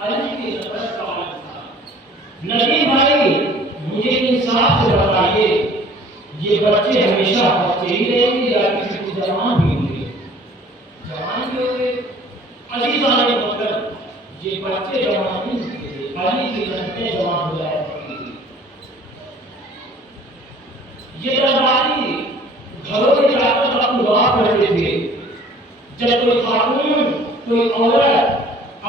علی کی نفرت کا عالم تھا۔ نبی بھائی مجھے انصاف سے بتائیے، یہ بچے ہمیشہ بچے ہی رہیں گے یا کسی کو جوان بھی ہوں گے؟ جوان بھی ہوں گے۔ عزیزان مطلب یہ بچے جوان نہیں ہوتے، علی کی نسلیں جوان ہو جایا کرتی تھی۔ یہ درباری گھروں میں جا کر اپنی بات کرتے تھے۔ جب کوئی خاتون، کوئی عورت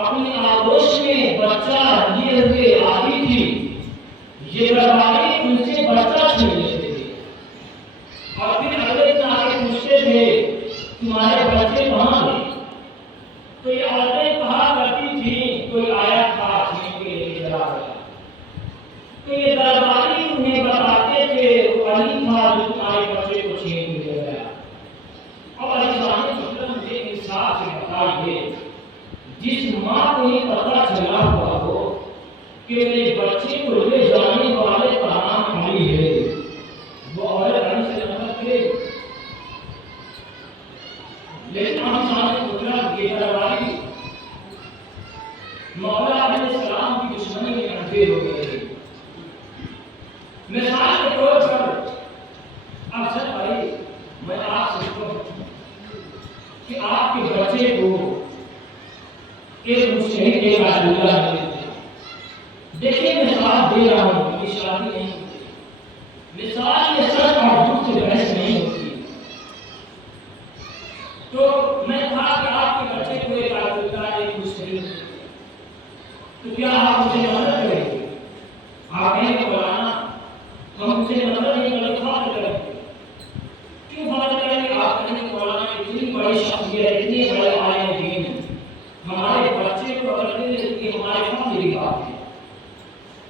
اپنی آغوش میں بچہ لیے ہوئے آتی تھی، یہ درباری ان سے بچہ چھین لیتے تھے اور پھر اگلے دن آگے پوچھتے تھے تمہارے بچے کہاں گئے؟ تو یہ عورتیں کہا کرتی تھیں کوئی آیا تھا چھین کے لے کے چلا گیا۔ تو یہ درباری انہیں بتاتے تھے وہ علی تھا جو تمہارے بچے کو چھین کے لے گیا۔ اور عزیزان مطلب مجھے انصاف سے بتائیے، جس ماں کو یہ پتہ چلا ہوا ہو کہ میرے بچے کو لے جانے والے کا نام علی ہے، وہ عورت علی سے نفرت کرے؟ لیکن ہم سامنے مطلب یہ درباری مولا علیہ السلام کی دشمنی میں اندھیر ہو گئے۔ مثال کے طور پر افضل بھائی میں آپ سے کہوں کہ آپ کے بچے کو ایک مجتہد ایک عالم اللہ نے دیکھیے، مثال دے رہا ہوں، یہ شادی نہیں ہوتی، مثال یہ سچ اور جھوٹ سے بحث نہیں ہوتی۔ تو میں کہا کہ آپ کے بچے کو ایک عالم اللہ ایک مجتہد، تو کیا آپ اسے مدد کریں گے؟ آپ کہیں گے مولانا ہم اسے مدد نہیں کریں، فخر کریں گے۔ کیوں فخر کریں گے؟ آپ کہیں گے مولانا اتنی بڑی شخصیت، اتنی بڑے عالم دین، ہمارے بچے کو اگر دے دیں کہ ہمارے فخر کی بات ہے۔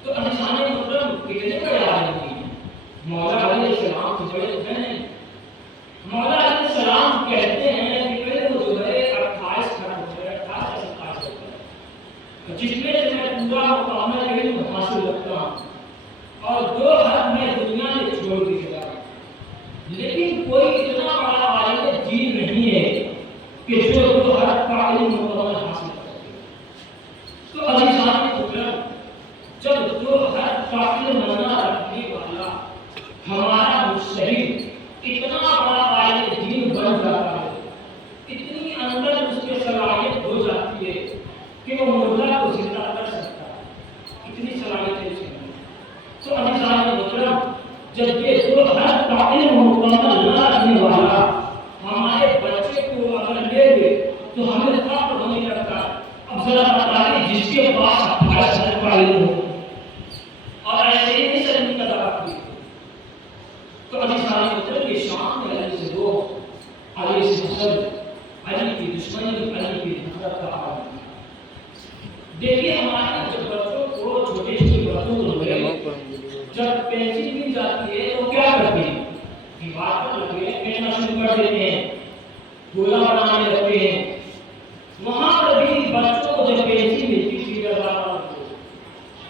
تو انسان مطلب کتنے بڑے عالم دین، مولا علیہ السلام سے بڑے ہیں۔ مولا علیہ السلام کہتے ہیں کہ پہلے وہ جو ہے 28 خط ہوتے ہیں، 28 27 ہوتے ہیں، جس میں سے میں پورا مکمل علم حاصل رکھتا ہوں اور 2 حد میں دنیا میں چھوڑ دی گیا۔ لیکن کوئی اتنا بڑا عالم دین نہیں ہے کہ جو 2 حد کا علم مکمل حاصل کرے۔ تو عزیزان مطلب جب 2 حد کا علم نہ رکھنے والا ہمارا مجتہد اتنا بڑا عالم دین بن جاتا ہے، اتنی اندر اس کے صلاحیت ہو جاتی ہے کہ وہ مردہ کو زندہ کر سکتا ہے، اتنی صلاحیت ہے اس کے اندر۔ تو عزیزان مطلب جب یہ 2 حد کا علم مکمل نہ رکھنے والا ہمارے بچے کو اگر لے لے تو ہمیں فخر ہونے لگتا ہے۔ اب ذرا بتائیے جس کے پاس 28 حد کا علم ہو اور ایسے ہی نہیں سرنی کا دعویٰ کی تو عزیزان مطلب یہ شام میں علی سے روح، علی سے حسد، علی کی دشمنی، علی کی نفرت کا عالم۔ دیکھیے ہمارے جب بچوں کو چھوٹے چھوٹے بچوں کو جب پینسل مل جاتی ہے تو کیا کرتے ہیں؟ دیوار پر لگے کھینچنا شروع کر دیتے ہیں، گولا بنانے لگتے ہیں۔ وہاں پر بھی بچوں کو جب پینسل ملتی تھی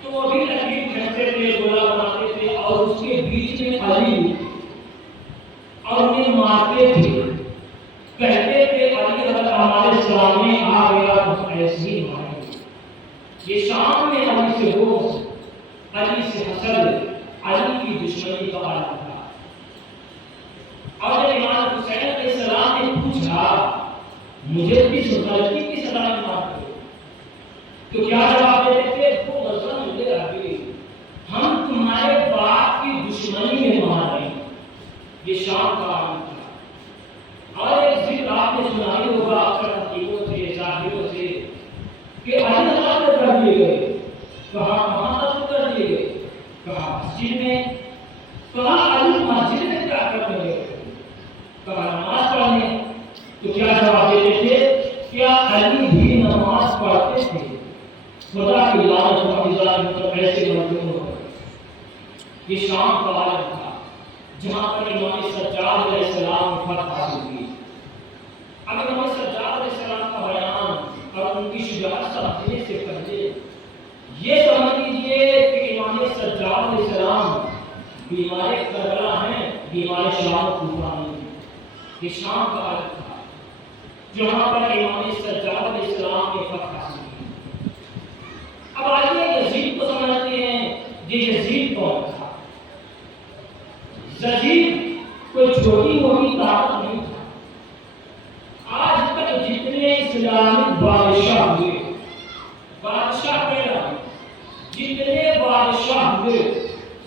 تو وہ بھی لکیر کھینچتے تھے، گولا بناتے تھے اور اس کے بیچ میں علی اور انہیں مارتے تھے، کہتے تھے علی اگر ہمارے سامنے آ گیا تو ایسے ہی ماریں گے۔ یہ شام میں علی سے روح، علی سے حسد، علی کی دشمنی کا عالم تھا۔ اور جب امام حسین علیہ السلام نے پوچھا مجھے کس غلطی کی سزا میں مارتے ہو تو کیا جواب دیتے تھے؟ وہ غصہ مجھے ابھی ہم تمہارے باپ کی دشمنی میں مار رہے ہیں۔ یہ شام کا عالم تھا۔ اور ایک ذکر آپ نے سنائی ہوگا اکثر حقیقوں سے، ظاہروں سے کہ علی قتل کر دیے گئے، کہاں قتل کر دیے گئے؟ کہا مسجد میں۔ کہا علی مسجد میں کیا کرنے گئے؟ کہا نماز پڑھنے۔ تو کیا جواب دیتے تھے؟ کیا علی بھی نماز پڑھتے تھے؟ خدا کی لعنت و عزت مطلب ایسے مردوں ہو گئے۔ یہ شام کا عالم تھا جہاں پر امام سجاد علیہ السلام نے فتح حاصل کی۔ اب امام سجاد علیہ السلام کا بیان اور ان کی شجاعت سمجھنے سے پہلے یہ سمجھ لیجیے کہ امام سجاد علیہ السلام بیمار کربلا ہیں، بیمار شام و کوفہ نہیں۔ یہ شام کا عالم تھا جہاں پر امام سجاد علیہ السلام نے فتح حاصل کی۔ بادشاہ کہنا جتنے بادشاہ ہوئے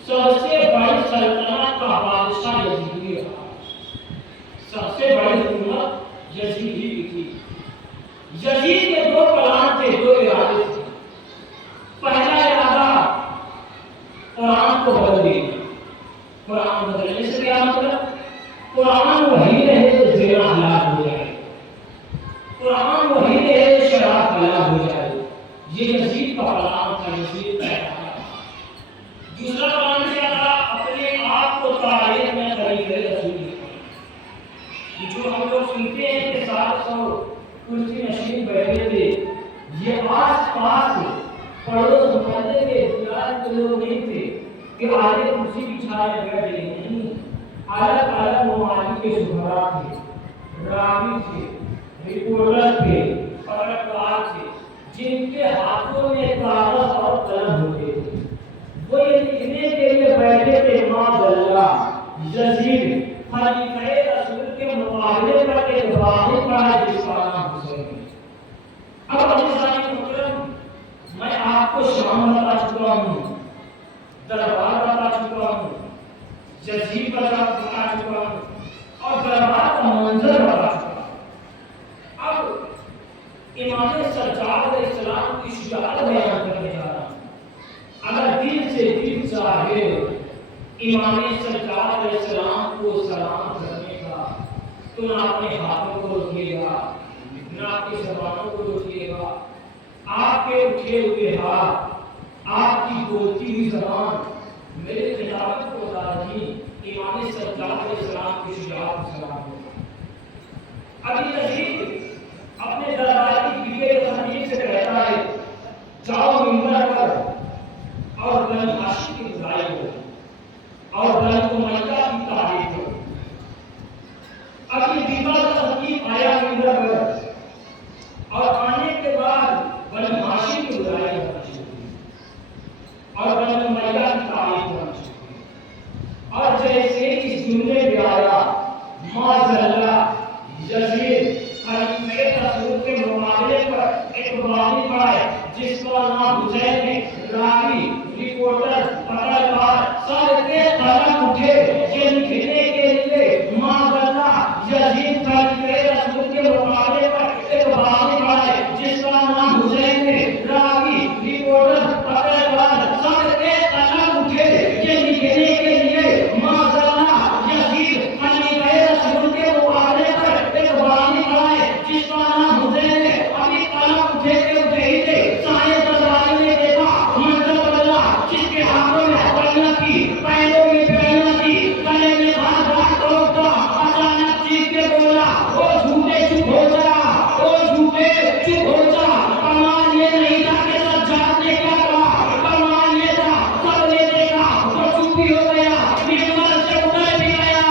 سب سے بڑی سلطنت کا بادشاہ یزید رہا. سب سے بڑی حکومت یزید کی تھی. یزید کے دو پلان تھے, دو ارادے تھے. پہلا ارادہ قرآن کو بدل دینا. قرآن بدلنے سے کیا مطلب؟ قرآن وہی رہے تو زنا حلال ہو جائے, قرآن وہی رہے تو شراب حلال ہو جائے. یہ یزید کا پلان تھا, یزید کا ارادہ. دوسرا پلان کیا تھا؟ اپنے آپ کو تاریخ میں خلیفہ رسول لکھنا. جو ہم لوگ سنتے ہیں کہ 700 کرسی نشین بیٹھے تھے, یہ آس پاس پڑوس محلے کے بلاد کے لوگ نہیں تھے کہ آگے کرسی بچھائے بیٹھ گئے. نہیں, الگ الگ ممالک کے شہرا تھے, راوی تھے, رپورٹر تھے, پترکار تھے, جن کے ہاتھوں میں کاغذ اور قلم ہوتے تھے. وہ یہ لکھنے کے لیے بیٹھے تھے معاذ اللہ یزید خلیفہ رسول کے مقابلے پر ایک واحد پڑھا جس کا نام حسین ہے. اب عزیزان محترم, میں آپ کو شام بتا چکا ہوں, دربار بتا چکا ہوں, یزید بتا چکا ہوں, اور دربار کا منظر بتا چکا ہوں. اب امام سجاد علیہ السلام کی شجاعت بیان کرنے جا رہا ہوں. اگر دل سے دل چاہے امام سجاد علیہ السلام کو سلام کرنے کا, تو نہ اپنے ہاتھوں کو روکیے گا, نہ آپ کی زبانوں کو روکیے گا. آپ کے اٹھے ہوئے ہاتھ, آپ کی بولتی ہوئی زبان میرے خلافت کو داجی امام سجاد علیہ السلام کی شجاعت کو سلام ہوگا. ابھی یزید اپنے درباری بیوی خدیجہ سے کہتا ہے, جاؤ منبر پر اور بنی ہاشم کی برائی کرو اور بنی امیہ کی تعریف کرو. اب یہ بیوہ خدیجہ آیا منبر پر, اور آنے کے بعد بنی ہاشم کی برائی کرنا شروع کی اور بنی امیہ کی تعریف کرنا شروع کی. اور جیسے اس جملے میں آیا معاذ اللہ یزید خلیفہ رسول کے مقابلے پر ایک واحد پڑھا ہے جس کا نام حسین ہے, راوی, رپورٹر, پترکار سب کے قلم اٹھے یہ لکھنے کے لیے معاذ اللہ یزید خلیفہ رسول کے مقابلے پر ایک واحد پڑھا ہے جس کا نام حسین ہے, راوی, رپورٹر, پترکار سب کے قلم اٹھے یہ لکھنے کے لیے معاذ اللہ یزید خلیفہ رسول کے مقابلے پر ایک واحد پڑھا ہے جس کا نام حسین ہے. ابھی قلم اٹھے کے اٹھے ہی تھے, سائے درباری نے دیکھا منظر بدلا, جس کے ہاتھوں میں پلنا تھی, پیروں میں پہنا تھی, گلے میں ہاتھ ہاتھ توڑتا, اچانک چیخ کے بولا, او جھوٹے چپ ہو جا, او جھوٹے چپ ہو جا. کمال یہ نہیں تھا کہ سجاد نے کیا کہا, کمال یہ تھا سب نے دیکھا تو چپ ہی ہو گیا, منبر سے اتر بھی گیا.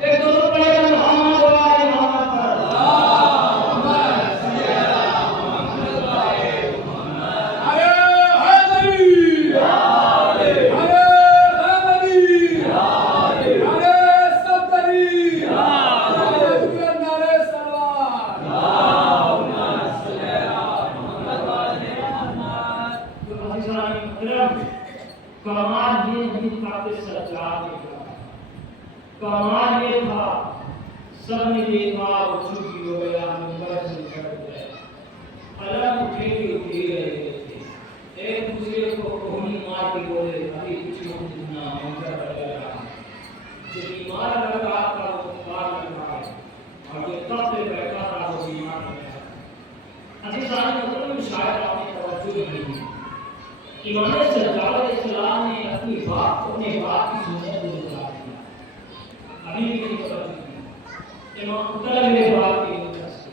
ایک دو پڑے گا محمد وآل محمد پر. کمال یہ نہیں تھا کہ سجاد نے کہا, کمال یہ تھا سب نے دیکھا اور چپ ہی ہو گیا, منبر سے اتر گئے. قلم اٹھے ہی اٹھے رہے تھے, ایک دوسرے کو کوہنی مار کے بولے, ابھی کچھ نہ منظر بدل رہا ہے. جو بیمار لگ رہا تھا وہ بیمار لگ رہا ہے, اور جو تخت پہ بیٹھا تھا وہ بیمار لگ رہا ہے. عزیزان محترم, شاید آپ نے توجہ نہیں کی, امام سجاد علیہ السلام نے اپنے باپ کی سنت کو بتا دیا. ابھی بھی نہیں پتہ چلی امام اتر میرے باپ کی وجہ سے.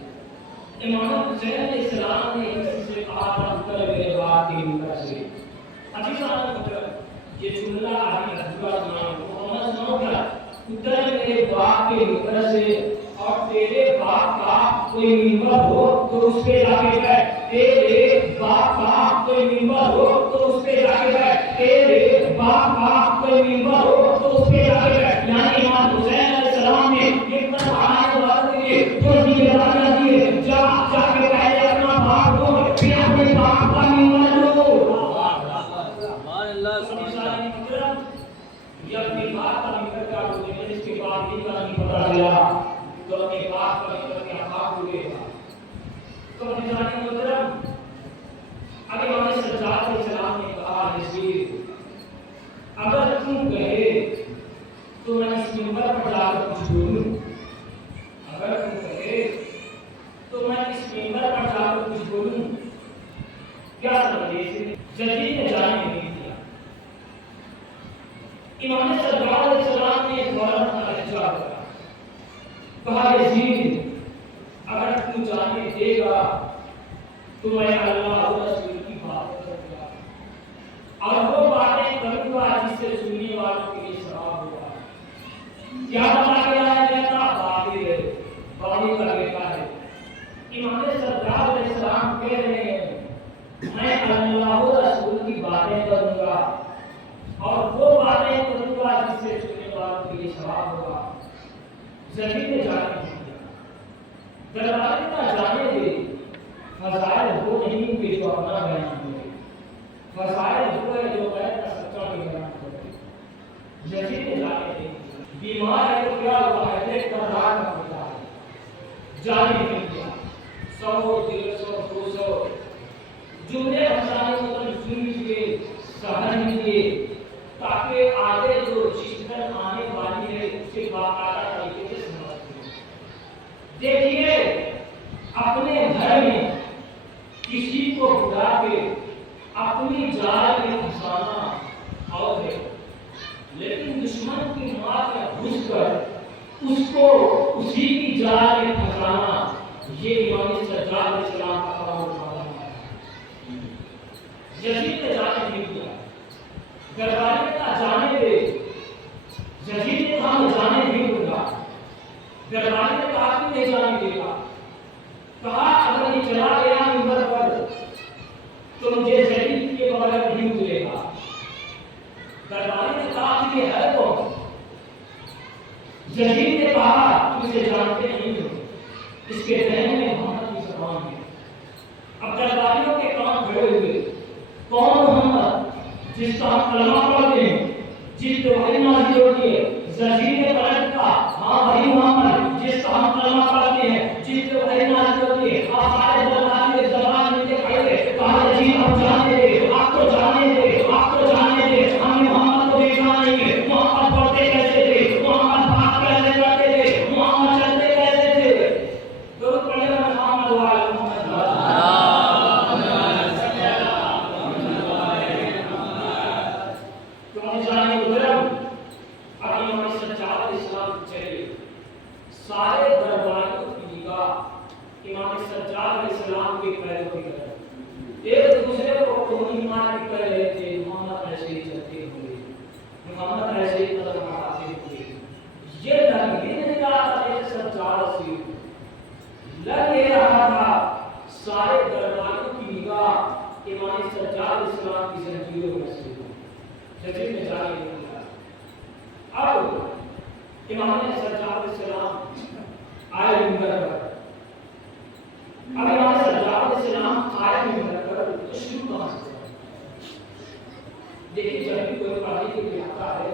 امام حسین علیہ السلام نے کسی سے کہا تھا اتر میرے باپ کی وجہ سے. عزیزان محترم, یہ جملہ ابھی ادھورا سنا, محمد سنو کیا, اتر میرے باپ کی وجہ سے, اور تیرے باپ کا کوئی منبر ہو تو اس پہ جا کے بیٹھ, تیرے باپ کا کوئی منبر ہو تو اس پہ جا کے بیٹھ, تیرے باپ کا کوئی منبر ہو تو اس پہ جا کے بیٹھ. یعنی امام حسین علیہ السلام نے ایک طرح آنے والے کے لیے جو ذمہ داریاں دی, جا کے پہلے اپنا باپ کو تم کہے تو میں اس منبر پر جا کر کچھ بولوں، اگر تم کہے تو میں اس منبر پر جا کر کچھ بولوں، کیا سمجھے اسے؟ جدید نے جانے نہیں دیا۔ امام سرکار علیہ السلام نے فوراً اپنا لہجہ کرا، کہا یزید اگر تو جانے دے گا تو میں اللہ اور رسول کی باتیں کروں گا اور وہ باتیں کروں گا جس سے سننے والوں کے لیے ثواب ہوگا۔ کیا بتا کے لایا گیا تھا؟ باقی کا بیٹا ہے۔ امام سرکار علیہ السلام کہہ رہے ہیں میں اللہ اور رسول کی باتیں کروں گا اور وہ باتیں کروں گا جس سے سننے والوں کے لیے ثواب ہوگا۔ زمین میں جانے دیا، دربار کا جانے دے، فضائل وہ نہیں کہ جو اپنا بیان کرے، فضائل وہ ہے جو غیر کا سچا بھی بیان کرے۔ زمین میں جانے دے، بیمار ہے تو کیا ہوا ہے؟ ایک دربار کا ہوتا ہے، جانے نہیں دیا، 100 150 200 جملے ہمسائے مطلب سن لیجیے، سہن لیجیے، تاکہ آگے جو شکر آنے والی ہے اسے باقاعدہ طریقے سے سمجھ لیں۔ دیکھیے اپنے گھر میں کسی کو بلا کے اپنی جال میں پھنسانا اور ہے، لیکن دشمن کی ماں میں گھس کر اس کو اسی کی جال میں پھنسانا یہ امام سجاد علیہ السلام کا کام ہے۔ یزید نے جانے نہیں دیا، درباری کا جانے دے، یزید نے کہا میں جانے نہیں دوں گا، درباری نے کہا کہ نہیں جانے دے گا، کہا اگر یہ چلا گیا منبر پر تو مجھے یزید کے بغیر نہیں ملے گا۔ درباری نے کہا کہ یہ ہے کون؟ یزید نے کہا کہ اسے جانتے نہیں ہو، اس کے ذہن میں محمد کی زبان ہے۔ اب درباریوں کے کام کھڑے ہوئے، کون محمد جس کا ہم کلمہ پڑھتے ہیں، جس پہ وحی نازل ہوتی ہے؟ یزید نے پلٹ کہا ہاں وہی محمد جس کا ہم کلمہ پڑھتے ہیں، جس پہ وحی نازل ہوتی ہے۔ آپ سارے درباری کے زبان میں کھڑے ہوئے، کہا یزید ہم جانے دے، آپ کو جانے دے، آپ کو جانے دے، ہم نے محمد کو دیکھا نہیں ہے، محمد پڑھتے کیسے تھے، محمد بات کیسے کرتے تھے، محمد چلتے کیسے تھے؟ درود پڑھنے میں محمد وعلی محمد سارے درباریوں کی نگاہ امام سجاد علیہ السلام کے پیروں کی طرف، ایک دوسرے کو توہین مار کے کہہ رہے تھے محمد ایسے ہی چلتے ہوئے، محمد ایسے ہی قدم بڑھاتے ہوئے۔ یہ لگ ہی نہیں رہا تھا ایک سجاد سے، لگ یہ رہا تھا سارے درباریوں کی نگاہ امام سجاد علیہ السلام کی زنجیروں میں سے جسے میں جانے نہیں دیا۔ اب امام سجاد علیہ السلام آئے منبر پر، اب امام سجاد علیہ السلام آئے منبر پر تو شروع کہاں سے؟ دیکھیے جب بھی کوئی پڑھنے کے لیے آتا ہے،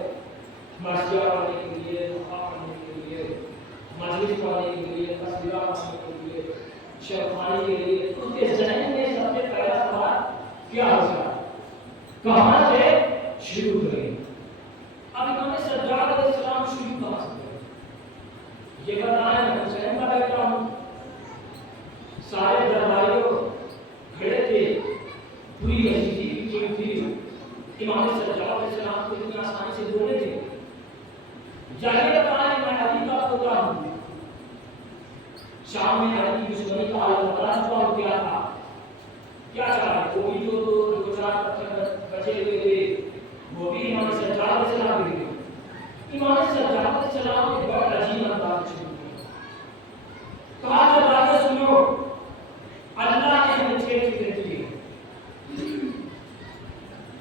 مرثیہ پڑھنے کے لیے، مقام پڑھنے کے لیے، مجلس پڑھنے کے لیے، تصویرہ پڑھنے کے لیے، شیخوانی کے لیے، اس کے ذہن میں سب سے پہلا سوال کیا ہوگا؟ کہاں سے شروع کریں؟ اب امام سجاد علیہ السلام شروع کہاں سے کریں؟ یہ بتائیں میں حسین کا بیٹا ہوں، سارے درباریوں کھڑے تھے، پوری عزیزی کی ٹیم تھی، امام سجاد علیہ السلام کو اتنی آسانی سے بولے تھے؟ یا یہ بتائیں میں علی کا پوتا ہوں، شام میں علی کی دشمنی کا عالم بتا چکا ہوں کیا تھا، کیا چاہے وہ بھی جو دو چار پتھر بچے ہوئے تھے وہ بھی امام سجاد علیہ السلام کے تھے۔ امام سجاد علیہ السلام کے بڑا عجیب انداز شروع کیا، کہا جب باتیں سنو اللہ نے ہمیں 6 چیزیں دی۔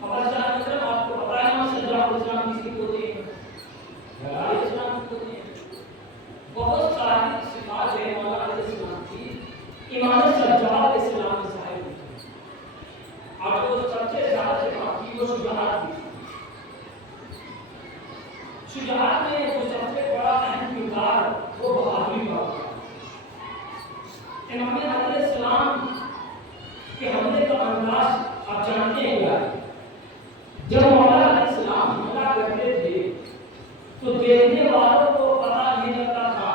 اب اللہ مطلب آپ کو پتا ہے امام سجاد علیہ السلام کسی کو دے علیہ السلام کو دے، بہت ساری صفات ہے مولا علیہ السلام کی امام سجاد علیہ السلام کے صاحب ہوتے ہیں، اور جو سب سے زیادہ صفات تھی وہ شجاعت تھی۔ شجاعت میں جو سب سے بڑا اہم کردار وہ بہادری کا ہوتا ہے۔ امام علیہ السلام کے حملے کا انداز آپ جانتے ہیں کیا ہے؟ جب مولا علیہ السلام حملہ کرتے تو دیکھنے والوں کو پتا نہیں لگتا تھا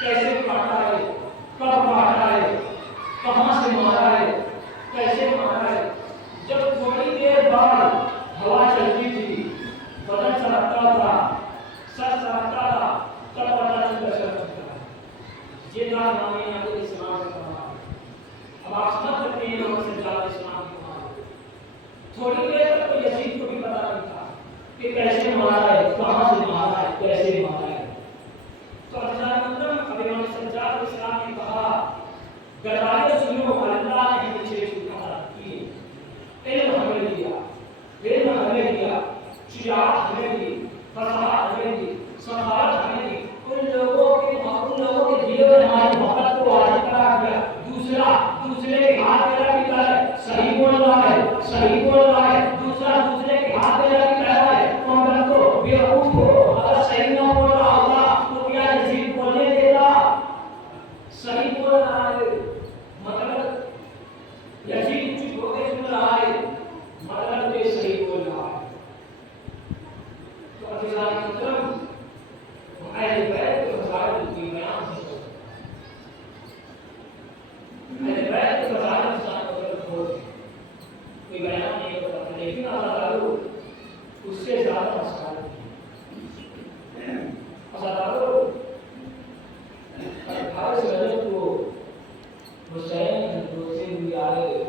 کیسے کاٹا ہے، کب کاٹا ہے، کہاں سے مارا ہے، کیسے مارا ہے۔ جب تھوڑی دیر بعد ہوا چلتی تھی، بدن سرکتا تھا، سر سرکتا تھا، تب پتا چلتا چلتا یہ تھا امام علیہ السلام کا کمال۔ اب آپ سمجھ سکتے ہیں امام سجاد اسلام کی کمال۔ تھوڑی دیر تک تو یزید کو بھی پتا نہیں تھا کہ کیسے مارا ہے، کہاں سے مارا ہے، کیسے مارا ہے۔ تو اب امام سجاد اسلام نے کہا گدائے سنو، اللہ نے مجھے چھوٹا کی، علم ہمیں دیا، علم ہمیں دیا، شجاعت ہمیں دی، فصاحت ہمیں دی، سخاوت ہمیں دی۔ ان لوگوں کے دلوں میں ہماری محبت کو واضح کرا دیا۔ دوسرے کے ہاتھ میرا پیتا ہے، صحیح بول رہا ہے، صحیح بول رہا ہے۔ دوسرے کے ہاتھ میرا پیتا ہے، محمد کو بیوقوف ہو، اگر صحیح نہ بول رہا ہوتا تو کیا یزید بولنے دیتا؟ صحیح بول رہا ہے مطلب یزید چپ ہو کے سن رہا ہے، مطلب یہ صحیح بول رہا ہے۔ تو عزیزان محترم، اہل بیت کے فضائل کی بیان سے اہل بیت کے فضائل کوئی بیان نہیں ہوتا، لیکن اللہ تعالیٰ اس سے زیادہ مسائل رجب کو حسین دوسرے بھی آئے،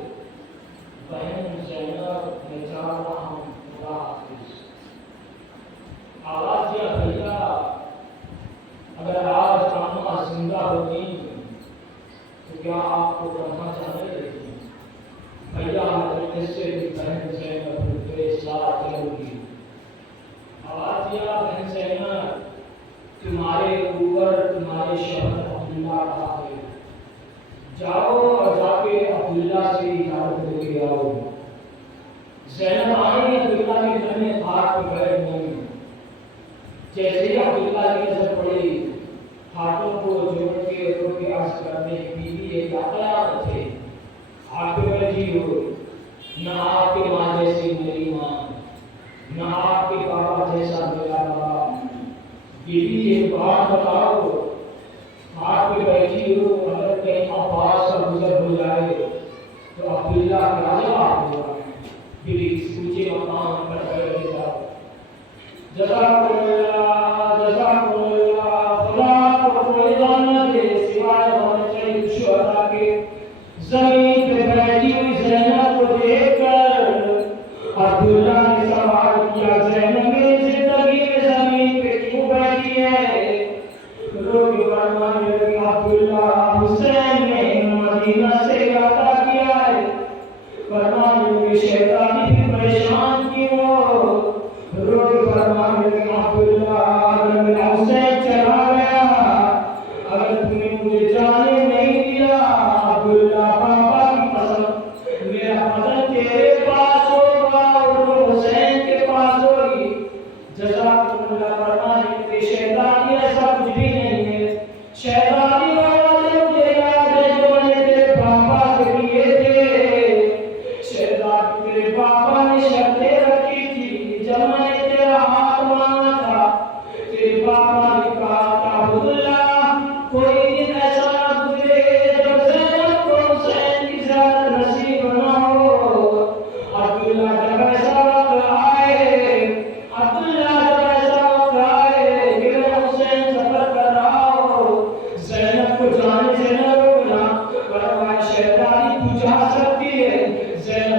بہن زینب میں جا رہا ہوں خدا حافظ۔ آواز دیا بھیا اگر آج اماں زندہ ہوتی تو کیا آپ کو پڑھنا چاہتے تھے؟ بھیا حضرت سے بھی بہن زینب کے ساتھ چلوگی۔ آواز دیا بہن زینب تمہارے اوپر تمہارے شوہر عبداللہ کا ہے، جاؤ اور جا کے عبداللہ سے اجازت لے کے آؤ۔ زینب آئی عبداللہ کے گھر میں ہاتھ پہ بیٹھ گئی۔ جیسے ہی عبداللہ کی نظر پڑی، ہاتھوں کو جوڑ کے رو کے عرض کرنے بیوی یہ کیا قیامت تھے، آپ پہ بجی ہو، نہ آپ کے ماں جیسی میری ماں، نہ آپ کے بابا جیسا میرا بابا۔ بیوی ایک بات بتاؤ، آپ پہ بیٹھی ہو، اگر کہیں عباس کا گزر ہو جائے تو عبداللہ کا جواب ہوگا؟ بیوی اس اونچے مقام پر بیٹھ جاؤ۔ جزاک اللہ، جزاک اللہ، خدا کو کوئی جاننا دے سوائے ہونا چاہیے شہداء کے۔ زمین پہ بیٹھی ہوئی زینب کو دیکھ کر عبداللہ نے سوال کیا، زینب میری زندگی میں زمین پہ کیوں بیٹھی ہے؟ رو کے فرمانے لگی عبداللہ حسین نے مدینہ سے وعدہ کیا ہے، فرمانے لگی شیطانی بھی پریشان کیوں؟ رو کے فرمانے لگی عبداللہ اگر میرا حسین چلا گیا، اگر تم نے مجھے جانے نہیں دیا، عبداللہ پاپا کی قسم میرا بدن تیرے پاس ہوگا اور حسین کے پاس ہوگی۔ جزاکم اللہ فرمانے لگی شیطانی ایسا کچھ بھی نہیں ہے، شیطانی باتیں مجھے یاد ہے جو میں نے تیرے پاپا سے کیے تھے۔ شیطان تیرے پاپا نے شرطیں رکھی تھی، جب میں نے تیرا ہاتھ مانگا تھا تیرے پاپا نے کہا تھا عبداللہ کوئی دن ایسا نہ گزرے جب زینب کو حسین کی زیارت نصیب نہ ہو۔ عبداللہ جب ایسا وقت آئے، عبداللہ جب ایسا وقت آئے کہ میں حسین سفر کر رہا ہو، زینب کو جانے سے نہ روکنا، فرمایا شیطانی تو جا سکتی ہے، زینب